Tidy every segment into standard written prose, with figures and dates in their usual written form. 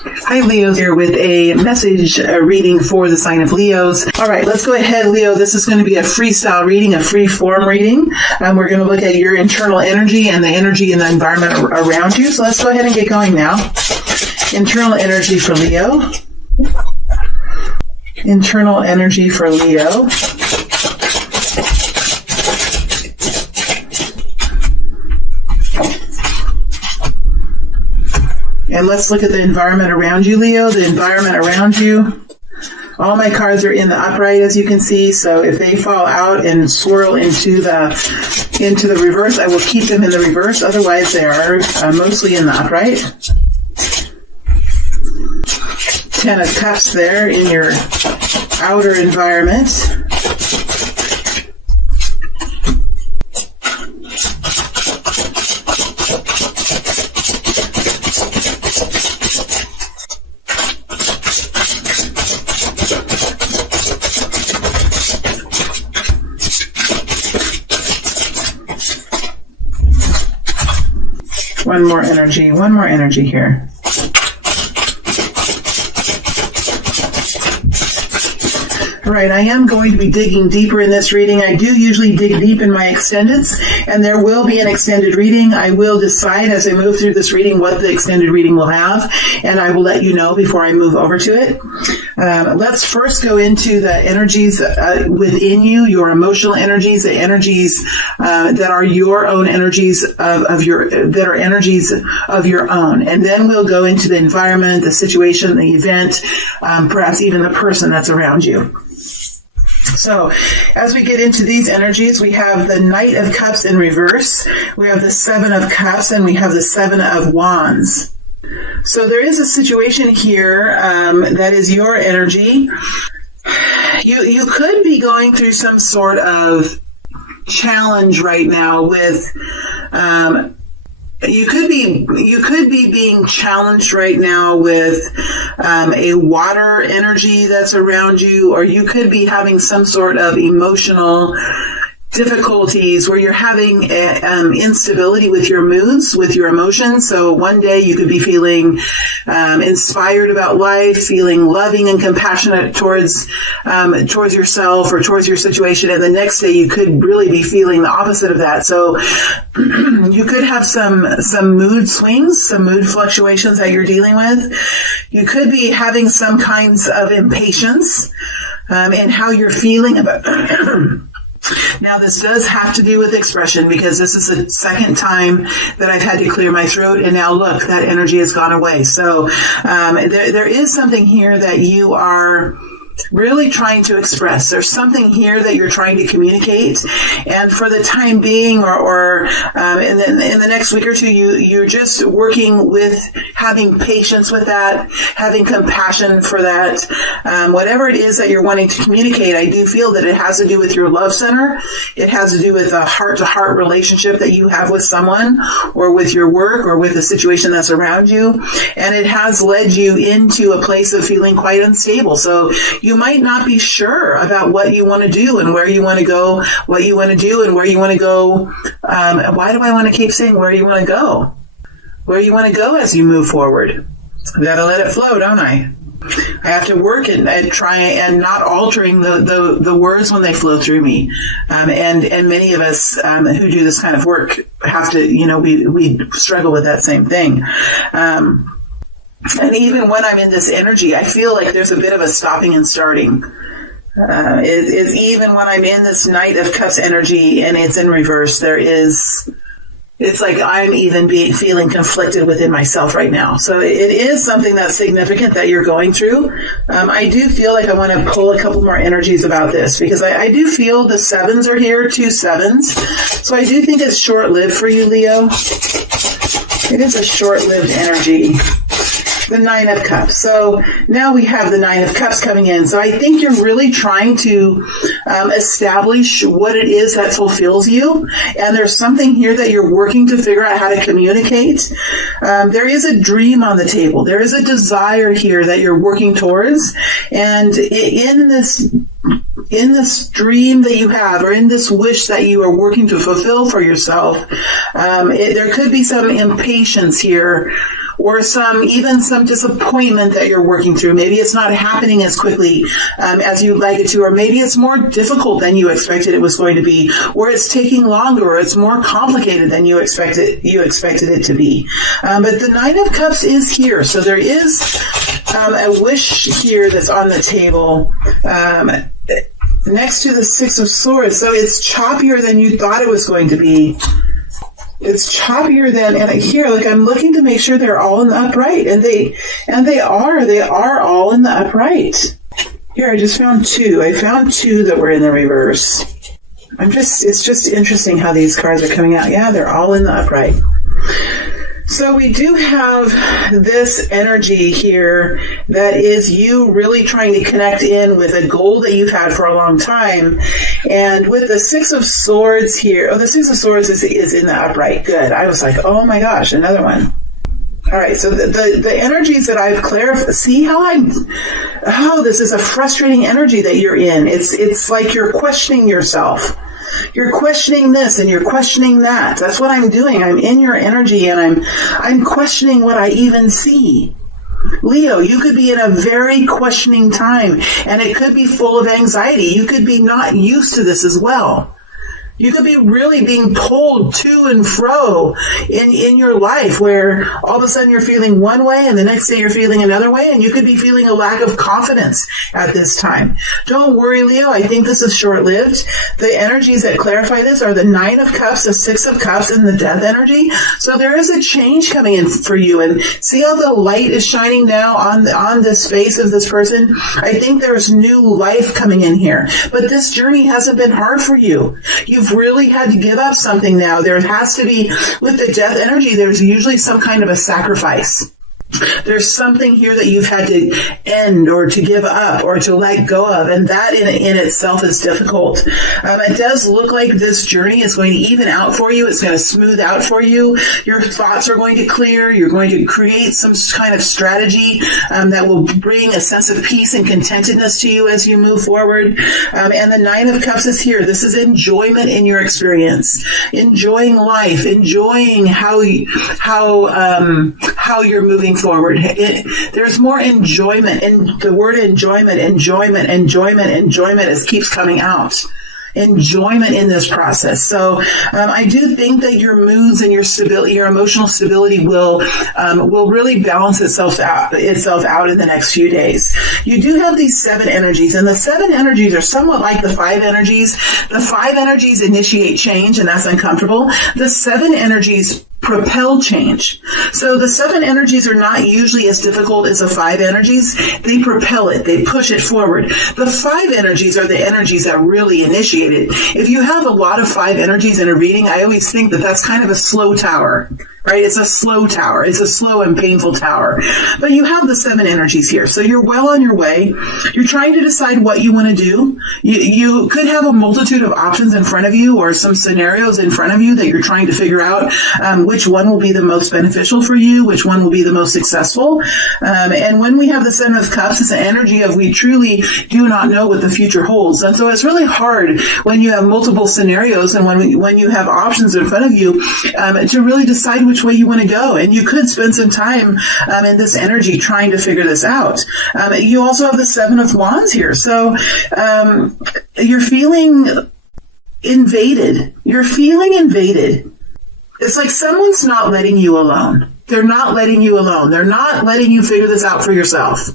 Hi, Leo here with a message reading for the sign of Leos. All right, let's go ahead, Leo. This is going to be a freestyle reading, a free form reading. We're going to look at your internal energy and the energy in the environment around you. So let's go ahead and get going now. Internal energy for Leo. Internal energy for Leo. And let's look at the environment around you, Leo. The environment around you. All my cards are in the upright, as you can see. So if they fall out and swirl into the reverse, I will keep them in the reverse. Otherwise, they are mostly in the upright. 10 of Cups there in your outer environment. One more energy here. All right, I am going to be digging deeper in this reading. I do usually dig deep in my extendeds, and there will be an extended reading. I will decide as I move through this reading what the extended reading will have, and I will let you know before I move over to it. Let's first go into the energies within you, your emotional energies, the energies that are your own energies that are energies of your own. And then we'll go into the environment, the situation, the event, perhaps even the person that's around you. So, as we get into these energies, we have the Knight of Cups in reverse, we have the 7 of Cups, and we have the 7 of Wands. So there is a situation here that is your energy. You could be going through some sort of challenge right now with you could be being challenged right now with a water energy that's around you, or you could be having some sort of emotional difficulties where you're having instability with your moods, with your emotions. So one day you could be feeling inspired about life, feeling loving and compassionate towards yourself or towards your situation, and the next day you could really be feeling the opposite of that. So you could have some mood swings, some mood fluctuations that you're dealing with. You could be having some kinds of impatience in how you're feeling about Now, this does have to do with expression, because this is the second time that I've had to clear my throat, and now look, that energy has gone away. So there is something here that you are really trying to express. There's something here that you're trying to communicate, and for the time being, or in the next week or two, you're just working with having patience with that, having compassion for that. Whatever it is that you're wanting to communicate, I do feel that it has to do with your love center. It has to do with a heart-to-heart relationship that you have with someone, or with your work, or with the situation that's around you, and it has led you into a place of feeling quite unstable. So you might not be sure about what you want to do and where you want to go, what you want to do and where you want to go. Why do I want to keep saying where you want to go? Where you want to go as you move forward. I've got to let it flow, don't I? I have to work and try and not altering the words when they flow through me. And many of us who do this kind of work have to, we struggle with that same thing. And even when I'm in this energy, I feel like there's a bit of a stopping and starting. Is even when I'm in this Knight of Cups energy and it's in reverse, it's like I'm even feeling conflicted within myself right now. So it is something that's significant that you're going through. I do feel like I want to pull a couple more energies about this, because I do feel the 7s are here, 2 7s. So I do think it's short-lived for you, Leo. It is a short-lived energy. The 9 of Cups. So now we have the 9 of Cups coming in. So I think you're really trying to establish what it is that fulfills you. And there's something here that you're working to figure out how to communicate. There is a dream on the table. There is a desire here that you're working towards. And in this dream that you have, or in this wish that you are working to fulfill for yourself, there could be some impatience here, or even some disappointment that you're working through. Maybe it's not happening as quickly as you'd like it to, or maybe it's more difficult than you expected it was going to be, or it's taking longer, or it's more complicated than you expected it to be. But the Nine of Cups is here, so there is a wish here that's on the table. Next to the Six of Swords, so it's choppier than you thought it was going to be. It's choppier than, and here, like, I'm looking to make sure they're all in the upright, and they are all in the upright. Here, I just found two. I found two that were in the reverse. It's just interesting how these cards are coming out. Yeah, they're all in the upright. So we do have this energy here that is you really trying to connect in with a goal that you've had for a long time. And with the Six of Swords here, the Six of Swords is in the upright. Good. I was like, oh my gosh, another one. All right, so the energies that I've clarified, see how this is a frustrating energy that you're in. It's like you're questioning yourself. You're questioning this and you're questioning that. That's what I'm doing. I'm in your energy and I'm questioning what I even see. Leo, you could be in a very questioning time, and it could be full of anxiety. You could be not used to this as well. You could be really being pulled to and fro in your life, where all of a sudden you're feeling one way and the next day you're feeling another way, and you could be feeling a lack of confidence at this time. Don't worry, Leo. I think this is short-lived. The energies that clarify this are the Nine of Cups, the Six of Cups, and the Death energy. So there is a change coming in for you. And see how the light is shining now on this face of this person? I think there's new life coming in here. But this journey hasn't been hard for you. You've really had to give up something now. There has to be, with the Death energy, there's usually some kind of a sacrifice. There's something here that you've had to end or to give up or to let go of, and that in itself is difficult. It does look like this journey is going to even out for you. It's going to smooth out for you. Your thoughts are going to clear. You're going to create some kind of strategy that will bring a sense of peace and contentedness to you as you move forward. And the Nine of Cups is here. This is enjoyment in your experience, enjoying life, enjoyment how you're moving forward. There's more enjoyment, and the word enjoyment keeps coming out. Enjoyment in this process. So I do think that your moods and your stability, your emotional stability will really balance itself out in the next few days. You do have these 7 energies, and the 7 energies are somewhat like the 5 energies. The 5 energies initiate change, and that's uncomfortable. The 7 energies propel change. So the 7 energies are not usually as difficult as the 5 energies. They propel it. They push it forward. The 5 energies are the energies that really initiate it. If you have a lot of 5 energies in a reading, I always think that that's kind of a slow tower, right? It's a slow tower. It's a slow and painful tower. But you have the 7 energies here. So you're well on your way. You're trying to decide what you want to do. You could have a multitude of options in front of you, or some scenarios in front of you that you're trying to figure out which one will be the most beneficial for you, which one will be the most successful. And when we have the 7 of Cups, it's an energy of we truly do not know what the future holds. And so it's really hard when you have multiple scenarios and when you have options in front of you to really decide which way you want to go. And you could spend some time in this energy trying to figure this out. You also have the 7 of Wands here. So you're feeling invaded. You're feeling invaded. It's like someone's not letting you alone. They're not letting you alone. They're not letting you figure this out for yourself.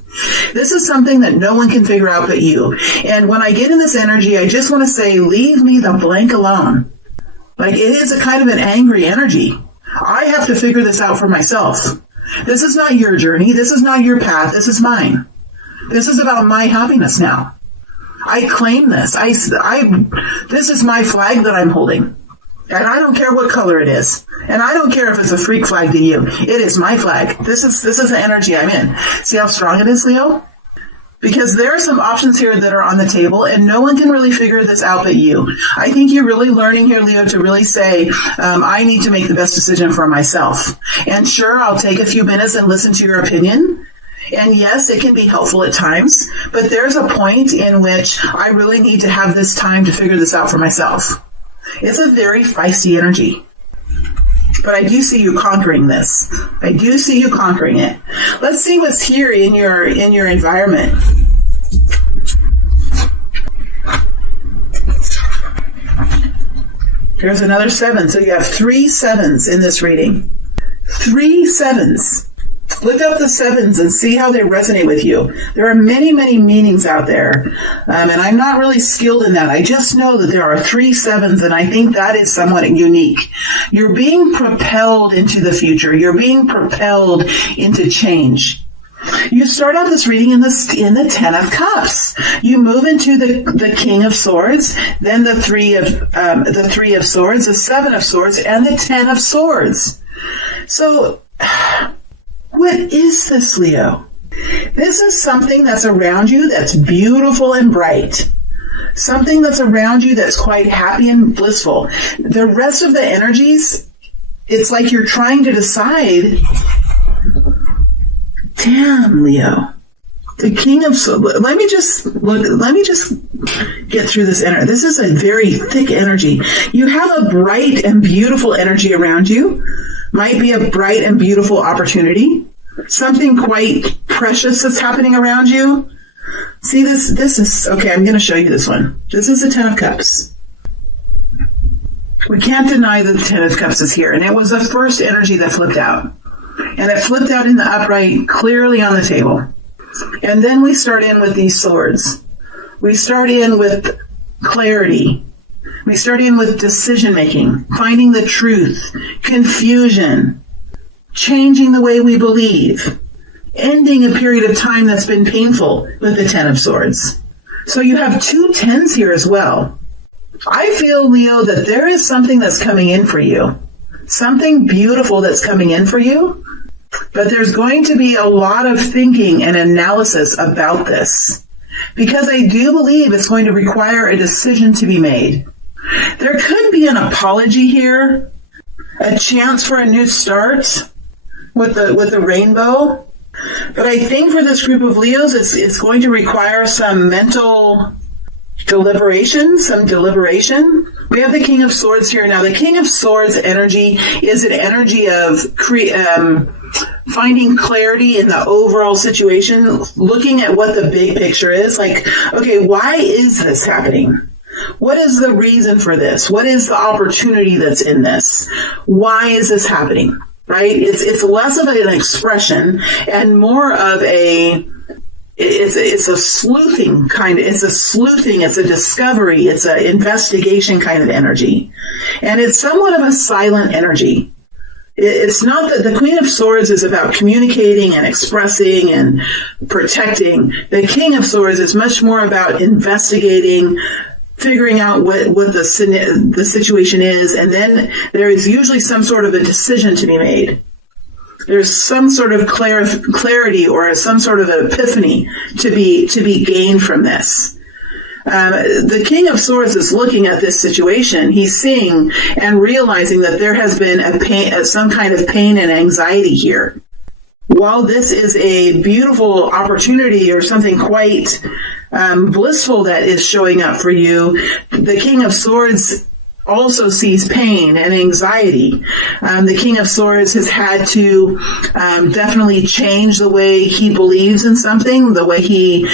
This is something that no one can figure out but you. And when I get in this energy, I just want to say, leave me the blank alone. Like, it is a kind of an angry energy. I have to figure this out for myself. This is not your journey. This is not your path. This is mine. This is about my happiness now. I claim this. This is my flag that I'm holding. And I don't care what color it is. And I don't care if it's a freak flag to you. It is my flag. This is the energy I'm in. See how strong it is, Leo? Because there are some options here that are on the table, and no one can really figure this out but you. I think you're really learning here, Leo, to really say, I need to make the best decision for myself. And sure, I'll take a few minutes and listen to your opinion. And yes, it can be helpful at times, but there's a point in which I really need to have this time to figure this out for myself. It's a very feisty energy. But I do see you conquering this. I do see you conquering it. Let's see what's here in your environment. There's another 7. So you have 3 7s in this reading. 3 7s. Look up the 7s and see how they resonate with you. There are many, many meanings out there. And I'm not really skilled in that. I just know that there are 3 7s, and I think that is somewhat unique. You're being propelled into the future. You're being propelled into change. You start out this reading in the 10 of Cups. You move into the King of Swords, then the 3 of Swords, the 7 of Swords, and the 10 of Swords. So, what is this, Leo? This is something that's around you that's beautiful and bright. Something that's around you that's quite happy and blissful. The rest of the energies, it's like you're trying to decide. Damn, Leo. The King of Swords. Let me just get through this energy. This is a very thick energy. You have a bright and beautiful energy around you. Might be a bright and beautiful opportunity. Something quite precious that's happening around you. See, this is, okay, I'm going to show you this one. This is the 10 of Cups. We can't deny that the 10 of Cups is here. And it was the first energy that flipped out. And it flipped out in the upright, clearly on the table. And then we start in with these swords. We start in with clarity. We start in with decision-making, finding the truth, confusion, changing the way we believe, ending a period of time that's been painful with the 10 of Swords. So you have 2 10s here as well. I feel, Leo, that there is something that's coming in for you. Something beautiful that's coming in for you. But there's going to be a lot of thinking and analysis about this. Because I do believe it's going to require a decision to be made. There could be an apology here, a chance for a new start with the rainbow. But I think for this group of Leos, it's going to require some mental deliberation, some deliberation. We have the King of Swords here. Now, the King of Swords energy is an energy of finding clarity in the overall situation, looking at what the big picture is. Like, okay, why is this happening? What is the reason for this? What is the opportunity that's in this? Why is this happening? Right? It's less of an expression and more of it's a sleuthing kind of, it's a discovery, it's an investigation kind of energy. And it's somewhat of a silent energy. It's not that the Queen of Swords is about communicating and expressing and protecting. The King of Swords is much more about investigating, figuring out what the situation is, and then there is usually some sort of a decision to be made. There's some sort of clarity or some sort of an epiphany to be gained from this. The King of Swords is looking at this situation. He's seeing and realizing that there has been some kind of pain and anxiety here. While this is a beautiful opportunity or something quite blissful that is showing up for you, the King of Swords also sees pain and anxiety. The King of Swords has had to definitely change the way he believes in something, the way he's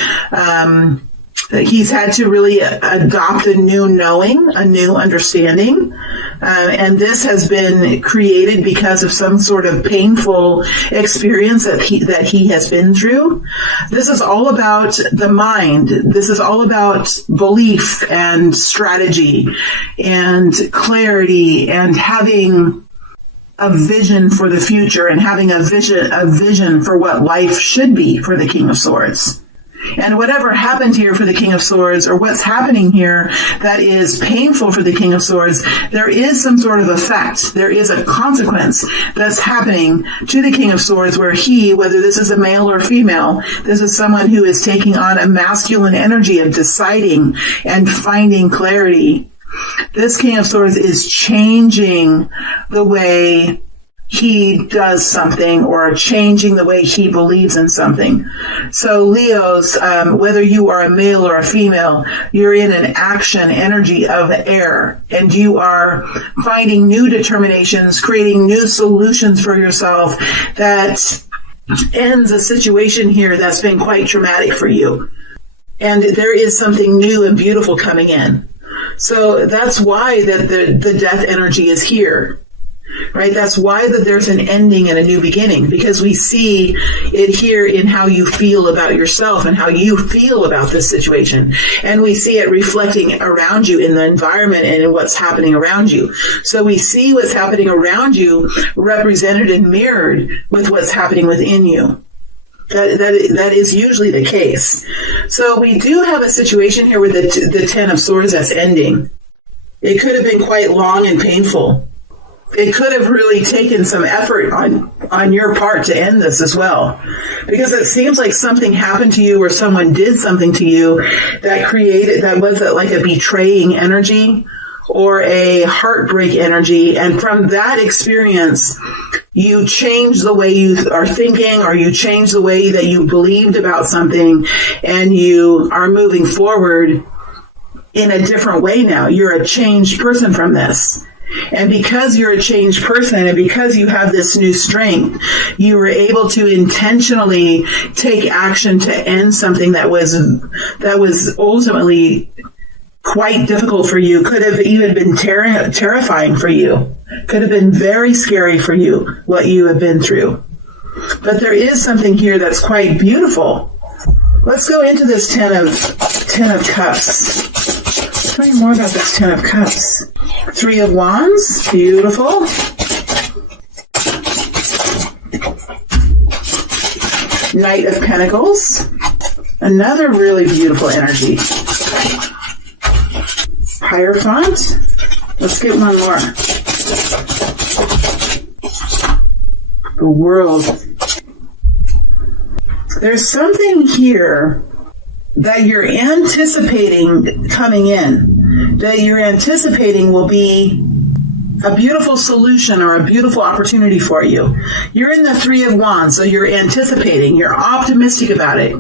had to really adopt a new knowing, a new understanding. And this has been created because of some sort of painful experience that he has been through. This is all about the mind. This is all about belief and strategy and clarity and having a vision for the future and having a vision for what life should be for the King of Swords. And whatever happened here for the King of Swords, or what's happening here that is painful for the King of Swords, there is some sort of effect. There is a consequence that's happening to the King of Swords where whether this is a male or female, this is someone who is taking on a masculine energy of deciding and finding clarity. This King of Swords is changing the way he does something or changing the way he believes in something. So Leos, whether you are a male or a female, you're in an action energy of air, and you are finding new determinations, creating new solutions for yourself that ends a situation here that's been quite traumatic for you. And there is something new and beautiful coming in. So that's why that the death energy is here, right? That's why that there's an ending and a new beginning, because we see it here in how you feel about yourself and how you feel about this situation. And we see it reflecting around you in the environment and in what's happening around you. So we see what's happening around you represented and mirrored with what's happening within you. That is usually the case. So we do have a situation here with the Ten of Swords that's ending. It could have been quite long and painful. It could have really taken some effort on your part to end this as well. Because it seems like something happened to you or someone did something to you that was like a betraying energy or a heartbreak energy. And from that experience, you change the way you are thinking, or you change the way that you believed about something, and you are moving forward in a different way now. You're a changed person from this. And because you're a changed person, and because you have this new strength, you were able to intentionally take action to end something that was ultimately quite difficult for you, could have even been terrifying for you, could have been very scary for you, what you have been through. But there is something here that's quite beautiful. Let's go into this Ten of Cups. Tell me more about this Ten of Cups. Three of Wands, beautiful. Knight of Pentacles, another really beautiful energy. Hierophant. Let's get one more. The World. There's something here that you're anticipating coming in, that you're anticipating will be a beautiful solution or a beautiful opportunity for you. You're in the Three of Wands, so you're anticipating, you're optimistic about it.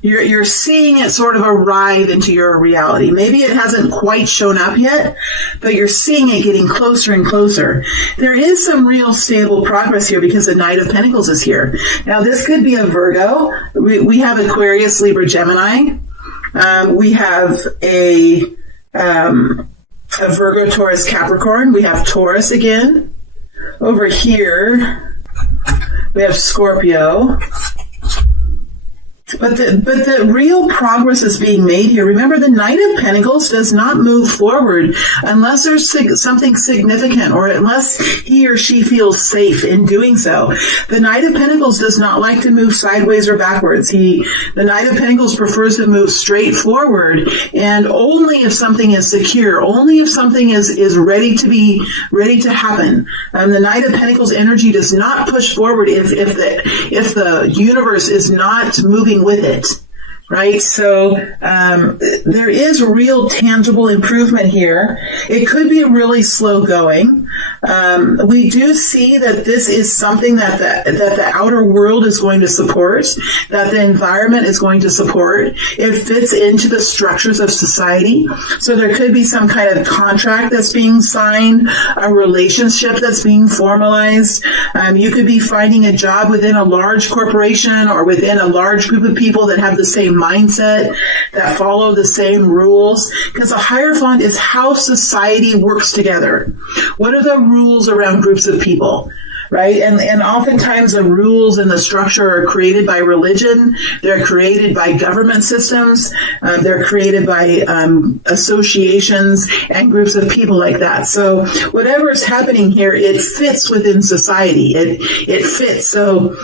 You're seeing it sort of arrive into your reality. Maybe it hasn't quite shown up yet, but you're seeing it getting closer and closer. There is some real stable progress here because the Knight of Pentacles is here. Now, this could be a Virgo. We have Aquarius, Libra, Gemini. We have a Virgo, Taurus, Capricorn. We have Taurus again. Over here, we have Scorpio. But the real progress is being made here. Remember, the Knight of Pentacles does not move forward unless there's something significant, or unless he or she feels safe in doing so. The Knight of Pentacles does not like to move sideways or backwards. The Knight of Pentacles prefers to move straight forward, and only if something is secure, only if something is ready to happen. The Knight of Pentacles energy does not push forward if the universe is not moving with it, right? So there is real tangible improvement here. It could be really slow going. We do see that this is something that the outer world is going to support, that the environment is going to support. It fits into the structures of society. So there could be some kind of contract that's being signed, a relationship that's being formalized. You could be finding a job within a large corporation or within a large group of people that have the same mindset, that follow the same rules. Because a Hierophant is how society works together. What are the rules around groups of people, right? And oftentimes the rules and the structure are created by religion. They're created by government systems. They're created by associations and groups of people like that. So whatever is happening here, it fits within society. It fits. So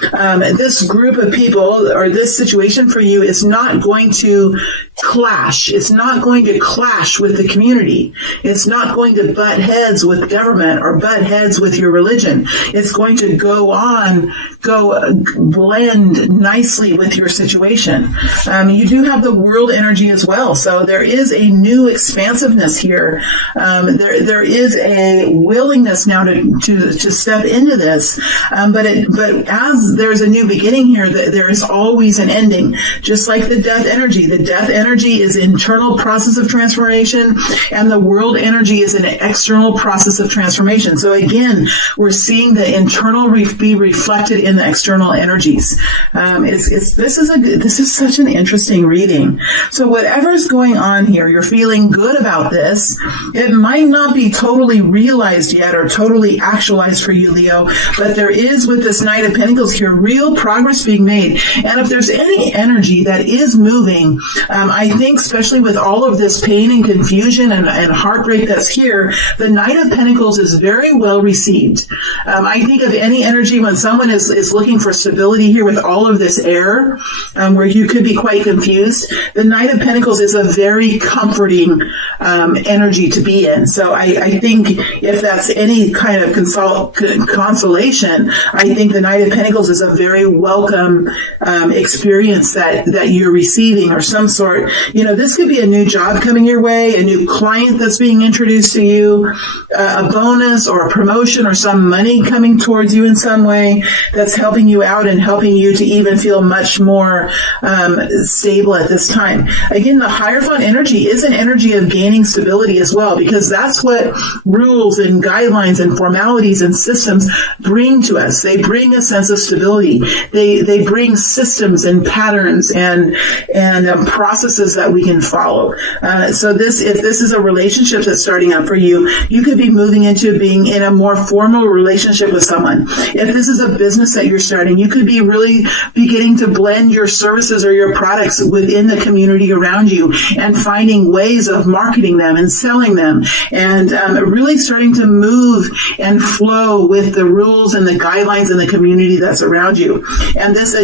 this group of people or this situation for you is not going to clash. It's not going to clash with the community. It's not going to butt heads with government or butt heads with your religion. It's going to go blend nicely with your situation. You do have the world energy as well. So there is a new expansiveness here. There is a willingness now to step into this. But as there's a new beginning here, there is always an ending, just like the death energy. The death energy is an internal process of transformation, and the world energy is an external process of transformation. So again, we're seeing the internal be reflected in the external energies. This is such an interesting reading. So whatever's going on here, you're feeling good about this. It might not be totally realized yet or totally actualized for you, Leo, but there is, with this Knight of Pentacles here, real progress being made. And if there's any energy that is moving, I think especially with all of this pain and confusion and heartbreak that's here, the Knight of Pentacles is very well received. I think of any energy when someone is looking for stability here with all of this air, where you could be quite confused, the Knight of Pentacles is a very comforting energy to be in. So I think if that's any kind of consolation, I think the Knight of Pentacles is a very welcome experience that you're receiving, or some sort. This could be a new job coming your way, a new client that's being introduced to you, a bonus or a promotion or some money coming towards you in some way that's helping you out and helping you to even feel much more stable at this time. Again, the Hierophant energy is an energy of gaining stability as well, because that's what rules and guidelines and formalities and systems bring to us. They bring a sense of stability. They bring systems and patterns and processes that we can follow. So if this is a relationship that's starting up for you, you could be moving into being in a more formal relationship with someone. If this is a business that you're starting, you could be really beginning to blend your services or your products within the community around you and finding ways of marketing them and selling them, and really starting to move and flow with the rules and the guidelines in the community that's around you. And this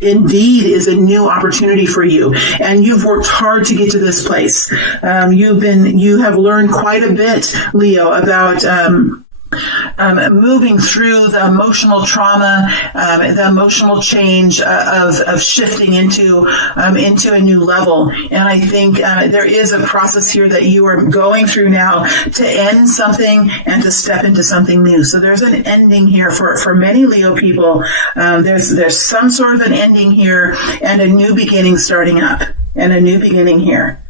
indeed is a new opportunity for you, and you've worked hard to get to this place. You have learned quite a bit, Leo, about moving through the emotional trauma, the emotional change of shifting into a new level. And I think there is a process here that you are going through now to end something and to step into something new. So there's an ending here for many Leo people. There's some sort of an ending here and a new beginning starting up, and a new beginning here.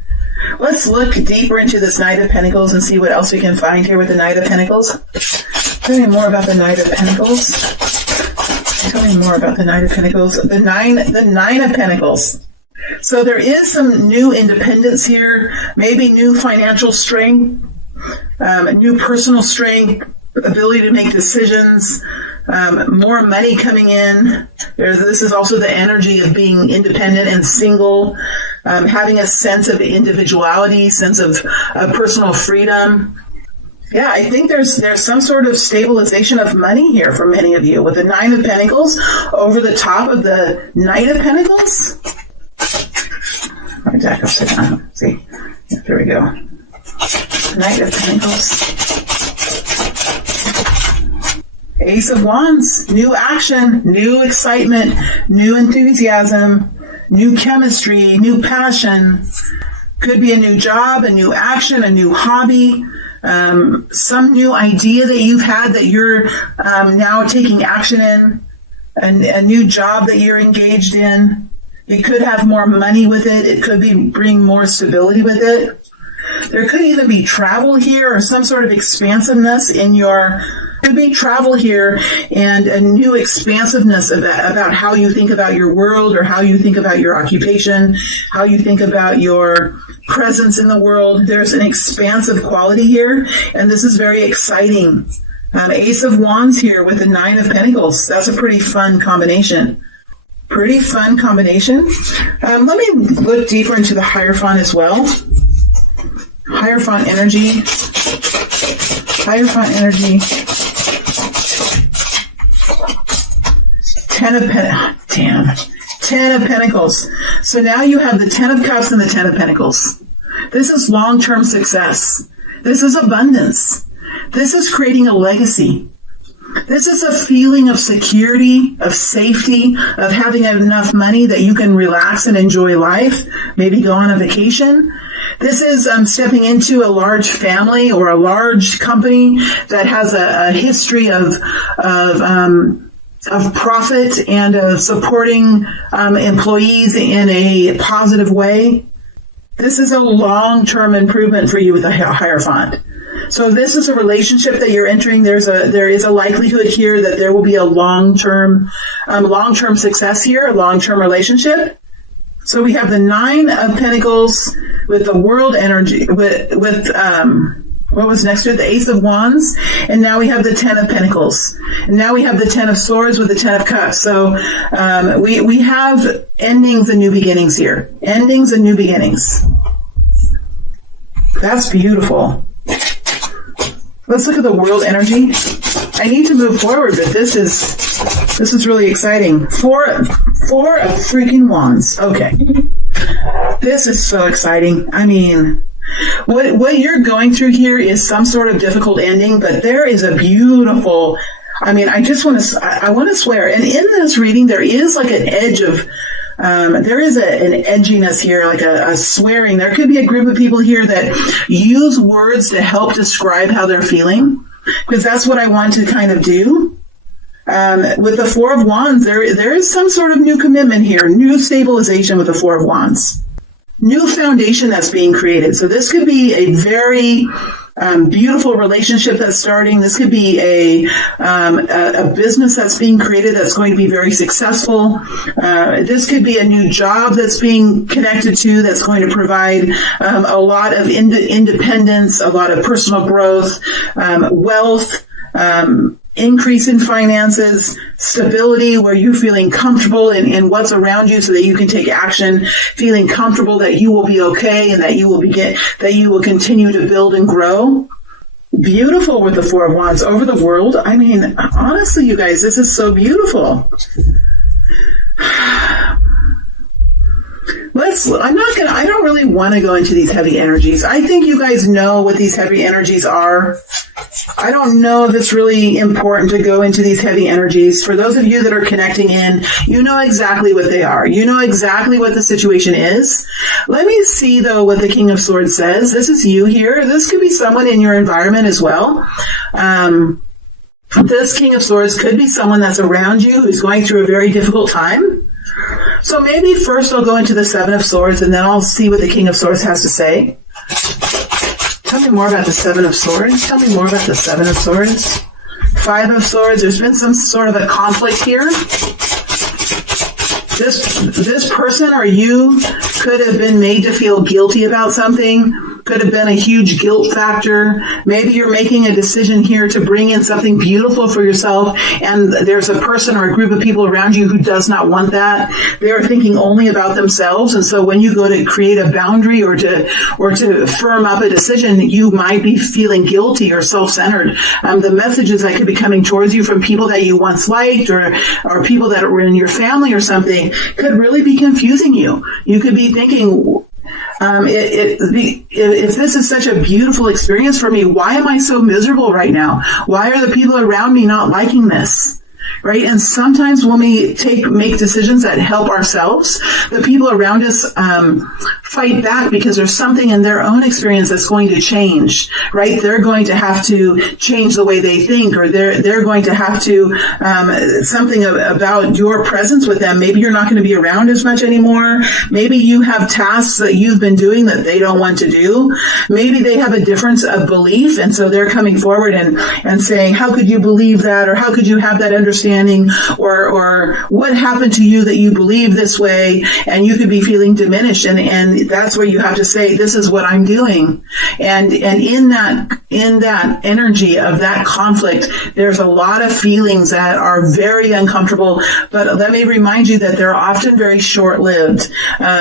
Let's look deeper into this Knight of Pentacles and see what else we can find here with the Knight of Pentacles. Tell me more about the Knight of Pentacles. Tell me more about the Knight of Pentacles. The Nine of Pentacles. So there is some new independence here, maybe new financial strength, new personal strength, ability to make decisions, more money coming in. This is also the energy of being independent and single, having a sense of individuality, sense of personal freedom. Yeah, I think there's some sort of stabilization of money here for many of you with the Nine of Pentacles over the top of the Knight of Pentacles. My deck upside down. See, yeah, there we go. Knight of Pentacles. Ace of Wands, new action, new excitement, new enthusiasm, new chemistry, new passion. Could be a new job, a new action, a new hobby, some new idea that you've had that you're now taking action in, a new job that you're engaged in. You could have more money with it. It could bring more stability with it. There could even be travel here, or some sort of expansiveness in your... Could be travel here and a new expansiveness about how you think about your world, or how you think about your occupation, how you think about your presence in the world. There's an expansive quality here, and this is very exciting. Ace of Wands here with the Nine of Pentacles. That's a pretty fun combination. Pretty fun combination. Let me look deeper into the Hierophant as well. Hierophant energy. Hierophant energy. Ten of Pentacles. So now you have the Ten of Cups and the Ten of Pentacles. This is long-term success. This is abundance. This is creating a legacy. This is a feeling of security, of safety, of having enough money that you can relax and enjoy life, maybe go on a vacation. This is stepping into a large family or a large company that has a history of profit and of supporting employees in a positive way. This is a long-term improvement for you with a Hierophant. So if this is a relationship that you're entering, there is a likelihood here that there will be a long-term success here, a long-term relationship. So we have the 9 of Pentacles with the World energy, with what was next to it? The Ace of Wands. And now we have the 10 of Pentacles. And now we have the 10 of Swords with the 10 of Cups. So we have endings and new beginnings here. Endings and new beginnings. That's beautiful. Let's look at the World energy. I need to move forward, but this is really exciting. Four of freaking Wands. Okay. This is so exciting. I mean, what you're going through here is some sort of difficult ending, but there is a beautiful, I mean, I want to swear. And in this reading, there is like an edge of, there is an edginess here, like a swearing. There could be a group of people here that use words to help describe how they're feeling, because that's what I want to kind of do. With the 4 of Wands, there is some sort of new commitment here, new stabilization with the 4 of Wands. New foundation that's being created. So this could be a very beautiful relationship that's starting. This could be a business that's being created that's going to be very successful. This could be a new job that's being connected to that's going to provide a lot of independence, a lot of personal growth, wealth, increase in finances, stability where you're feeling comfortable in what's around you so that you can take action, feeling comfortable that you will be okay and that you will continue to build and grow. Beautiful with the 4 of Wands over the world. I mean, honestly, you guys, this is so beautiful. I don't really want to go into these heavy energies. I think you guys know what these heavy energies are. I don't know if it's really important to go into these heavy energies. For those of you that are connecting in, you know exactly what they are. You know exactly what the situation is. Let me see, though, what the King of Swords says. This is you here. This could be someone in your environment as well. This King of Swords could be someone that's around you who's going through a very difficult time. So maybe first I'll go into the 7 of Swords and then I'll see what the King of Swords has to say. Tell me more about the 7 of Swords. Tell me more about the 7 of Swords. 5 of Swords. There's been some sort of a conflict here. This person or you could have been made to feel guilty about something. Could have been a huge guilt factor. Maybe you're making a decision here to bring in something beautiful for yourself, and there's a person or a group of people around you who does not want that. They're thinking only about themselves, and so when you go to create a boundary or to firm up a decision, you might be feeling guilty or self-centered. The messages that could be coming towards you from people that you once liked or people that were in your family or something could really be confusing you. You could be thinking, if this is such a beautiful experience for me, why am I so miserable right now? Why are the people around me not liking this? Right? And sometimes when we make decisions that help ourselves, the people around us fight back because there's something in their own experience that's going to change, right? They're going to have to change the way they think, or they're going to have to something about your presence with them. Maybe you're not going to be around as much anymore. Maybe you have tasks that you've been doing that they don't want to do. Maybe they have a difference of belief, and so they're coming forward and saying, how could you believe that, or how could you have that understanding, or what happened to you that you believe this way? And you could be feeling diminished, and that's where you have to say, this is what I'm doing. And in that energy of that conflict, there's a lot of feelings that are very uncomfortable. But let me remind you that they're often very short-lived,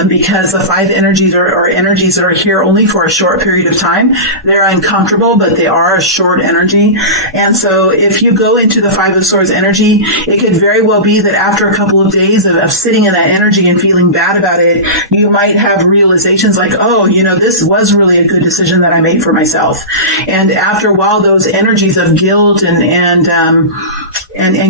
because the 5 energies are energies that are here only for a short period of time. They're uncomfortable, but they are a short energy. And so if you go into the 5 of Swords energy energy, it could very well be that after a couple of days of sitting in that energy and feeling bad about it, you might have realizations like, oh, this was really a good decision that I made for myself. And after a while, those energies of guilt and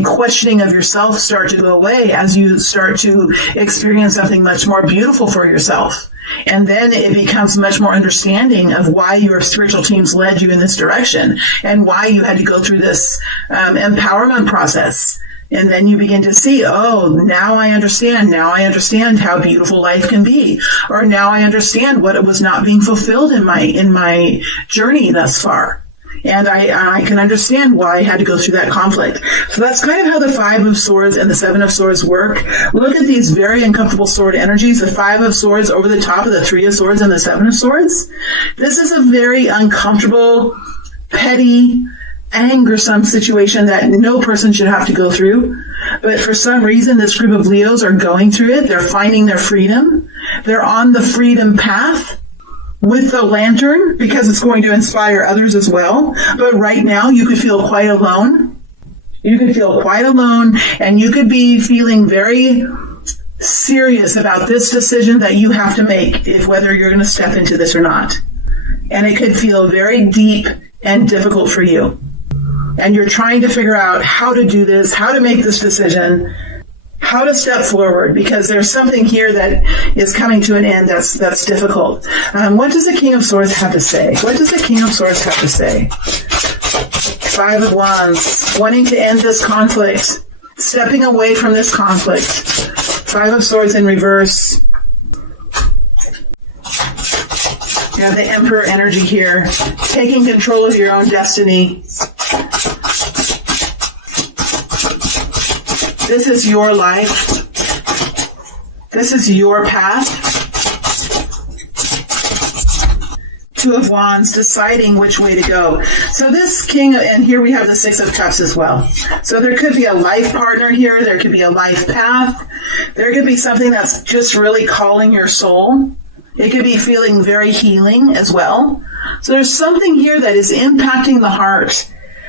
questioning of yourself start to go away as you start to experience something much more beautiful for yourself. And then it becomes much more understanding of why your spiritual teams led you in this direction and why you had to go through this empowerment process. And then you begin to see, oh, now I understand. Now I understand how beautiful life can be. Or now I understand what was not being fulfilled in my journey thus far. And I can understand why I had to go through that conflict. So that's kind of how the Five of Swords and the Seven of Swords work. Look at these very uncomfortable sword energies, the Five of Swords over the top of the Three of Swords and the Seven of Swords. This is a very uncomfortable, petty, angersome situation that no person should have to go through. But for some reason, this group of Leos are going through it. They're finding their freedom. They're on the freedom path with the lantern, because it's going to inspire others as well. But right now, you could feel quite alone. You could feel quite alone, and you could be feeling very serious about this decision that you have to make, if whether you're going to step into this or not. And it could feel very deep and difficult for you. And you're trying to figure out how to do this, how to make this decision, how to step forward, because there's something here that is coming to an end that's difficult. What does the King of Swords have to say? What does the King of Swords have to say? Five of Wands, wanting to end this conflict, stepping away from this conflict. Five of Swords in reverse. Yeah, the Emperor energy here, taking control of your own destiny. This is your life. This is your path. Two of Wands, deciding which way to go. So this King, and here we have the Six of Cups as well. So there could be a life partner here. There could be a life path. There could be something that's just really calling your soul. It could be feeling very healing as well. So there's something here that is impacting the heart,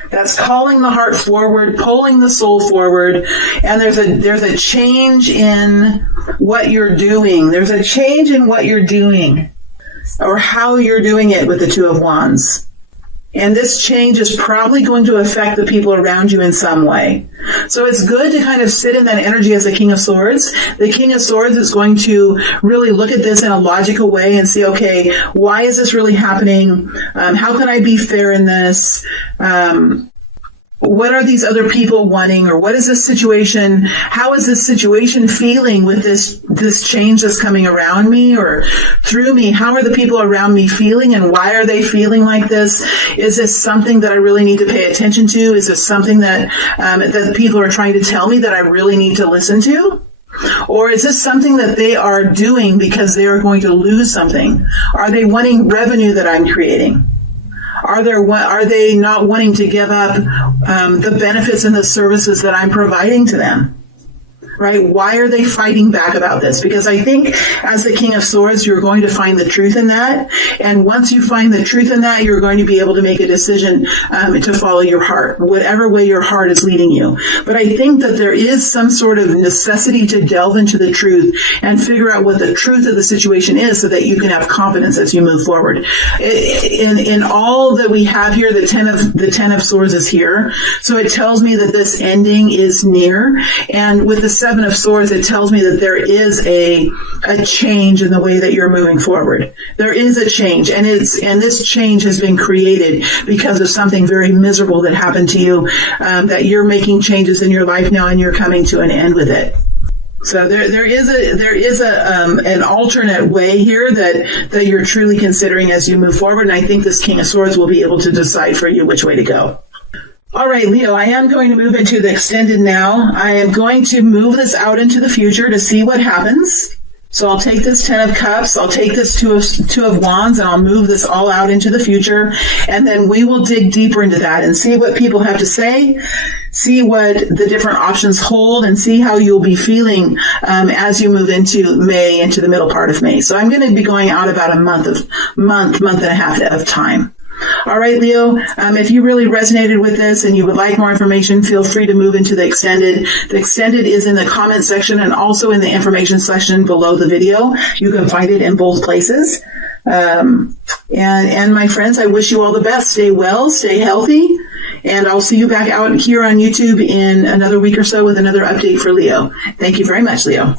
that's calling the heart forward, pulling the soul forward. And there's a change in what you're doing. There's a change in what you're doing, or how you're doing it with the Two of Wands. And this change is probably going to affect the people around you in some way. So it's good to kind of sit in that energy as the King of Swords. The King of Swords is going to really look at this in a logical way and see, okay, why is this really happening? How can I be fair in this? What are these other people wanting? Or what is this situation? How is this situation feeling with this change that's coming around me or through me? How are the people around me feeling, and why are they feeling like this? Is this something that I really need to pay attention to? Is this something that the people are trying to tell me that I really need to listen to? Or is this something that they are doing because they are going to lose something? Are they wanting revenue that I'm creating? Are they not wanting to give up the benefits and the services that I'm providing to them? Right? Why are they fighting back about this? Because I think as the King of Swords, you're going to find the truth in that. And once you find the truth in that, you're going to be able to make a decision to follow your heart, whatever way your heart is leading you. But I think that there is some sort of necessity to delve into the truth and figure out what the truth of the situation is so that you can have confidence as you move forward. In all that we have here, the Ten of Swords is here. So it tells me that this ending is near. And with the Seven of Swords, it tells me that there is a change in the way that you're moving forward. There is a change, and this change has been created because of something very miserable that happened to you, that you're making changes in your life now, and you're coming to an end with it. So there is an alternate way here that you're truly considering as you move forward, and I think this King of Swords will be able to decide for you which way to go. All right, Leo, I am going to move into the extended now. I am going to move this out into the future to see what happens. So I'll take this Ten of Cups, I'll take this Two of Wands, and I'll move this all out into the future. And then we will dig deeper into that and see what people have to say, see what the different options hold, and see how you'll be feeling as you move into May, into the middle part of May. So I'm going to be going out about a month and a half of time. All right, Leo, if you really resonated with this and you would like more information, feel free to move into the extended. The extended is in the comment section and also in the information section below the video. You can find it in both places. And my friends, I wish you all the best. Stay well, stay healthy, and I'll see you back out here on YouTube in another week or so with another update for Leo. Thank you very much, Leo.